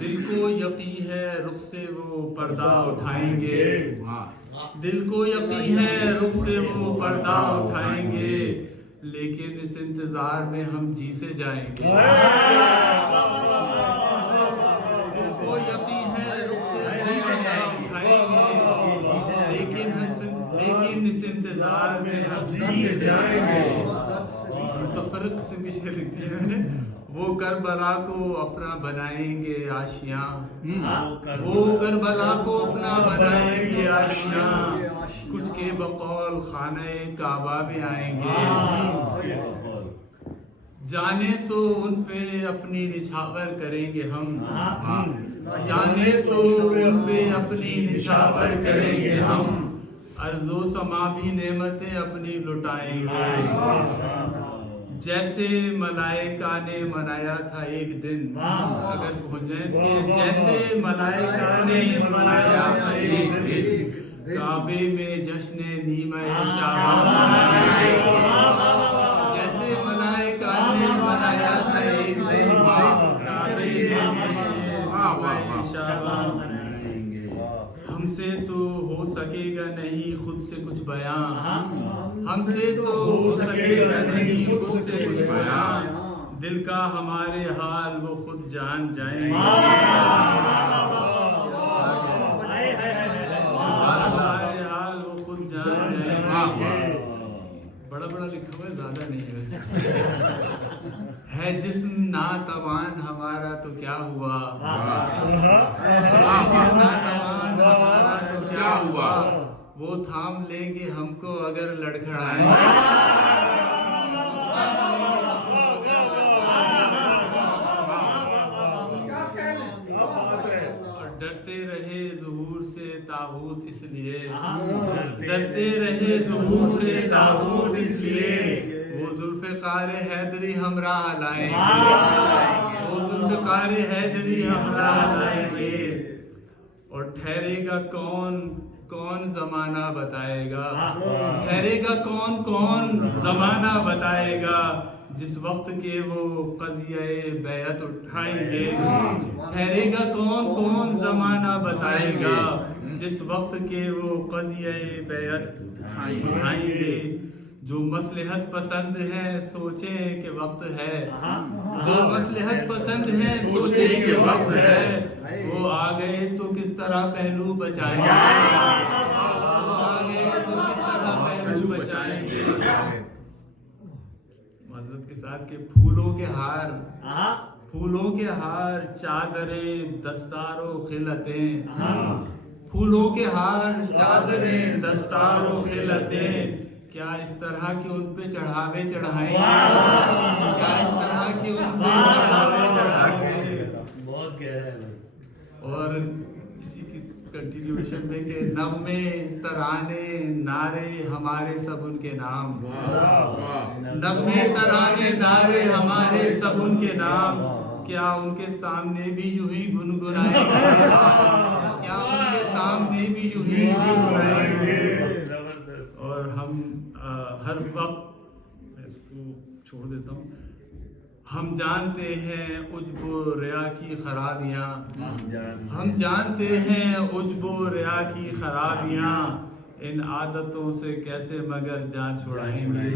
دل کو یقین ہے رخ سے وہ پردہ اٹھائیں گے، دل کو یقین ہے رخ سے وہ پردہ اٹھائیں گے، لیکن اس انتظار میں ہم جی سے جائیں گے۔ دل کو یقین ہے رخ سے وہ پردہ اٹھائیں گے، لیکن اس انتظار میں ہم جی سے جائیں گے۔ متفرق قسم کی شعر لکھی ہے میں نے۔ وہ کربلا کو اپنا بنائیں گے آشیاں، وہ کربلا کو اپنا بنائیں گے آشیاں، کچھ کے بقول خانہ کعبہ میں آئیں گے، جانے تو ان پہ اپنی نچھاور کریں گے ہم، جانے تو ان پہ اپنی نچھاور کریں گے ہم، ارض و سما بھی نعمتیں اپنی لٹائیں گے، جیسے ملائکہ نے منایا تھا ایک دن، اگر پہنچیں کہ جیسے ملائکہ نے منایا تھا ایک دن، کعبے میں جشن نیمہ شعبان منائیں گے، جیسے ملائکہ نے منایا تھا ایک دن، کعبے میں جشن نیمہ شعبان منائیں گے۔ ہم سے تو ہو سکے گا نہیں خود سے کچھ بیان، ہم سے تو ہو سکے گا نہیں خود سے کچھ بیان، دل کا ہمارے حال وہ خود جان جائیں گے، ہمارے حال وہ خود جان جائیں گے۔ بڑا بڑا لکھا ہوا ہے، زیادہ نہیں ہے جسم ناتوان ہمارا تو کیا ہوا، ناتوان ہمارا تو کیا ہوا، وہ تھام لیں گے ہم کو اگر لڑکھڑائیں گے، ڈرتے رہے ظہور سے طاغوت اس لیے، ڈرتے رہے ظہور سے طاغوت اس لیے، وہ ذوالفقار حیدری ہمراہ لائیں گے، وہ ذوالفقار حیدری ہمراہ لائیں گے، اور ٹھہرے گا کون کون زمانہ بتائے گا، ٹھہرے گا کون کون زمانہ بتائے گا، جس وقت کے وہ قضیہ بیعت اٹھائیں گے، ٹھہرے گا کون کون زمانہ بتائے گا، جس وقت کے وہ قضیہ بیعت اٹھائیں گے، جو مصلحت پسند ہے سوچیں کہ وقت ہے، جو مصلحت پسند ہے سوچیں کہ وقت ہے، وہ آ گئے تو کس طرح پہلو بچائیں گے، وہ آ گئے تو کس طرح پہلو بچائیں گے۔ معذرت کے ساتھ کہ پھولوں کے ہار، پھولوں کے ہار، چادریں، دستار و خلعتیں، پھولوں کے ہار، چادریں، دستار و خلعتیں، کیا اس طرح کے ان پہ چڑھاوے چڑھائیں گے، کیا اس طرح کے ان پہ چڑھاوے چڑھائیں گے۔ بہت گہرا ہے۔ اور اسی کی کنٹینیویشن میں کہ نغمے ترانے نعرے ہمارے سب ان کے نام، نغمے ترانے نعرے ہمارے سب ان کے نام، کیا ان کے سامنے بھی یوں ہی گنگنائیں گے، کیا ان کے سامنے بھی یوں ہی گنگنائیں گے۔ اور ہم ہر وقت، میں اس کو چھوڑ دیتا ہوں، ہم جانتے ہیں عجب و ریا کی خرابیاں، ہم جانتے ہیں عجب و ریا کی خرابیاں، ان عادتوں سے کیسے مگر جان چھڑائیں گے،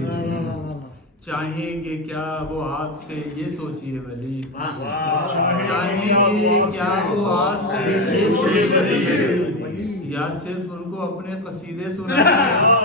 چاہیں گے کیا وہ آپ سے یہ سوچیے ولی، چاہیں گے کیا وہ آپ سے یہ سوچیے ولی، یا صرف ان کو اپنے قصیدے سنائیں گے،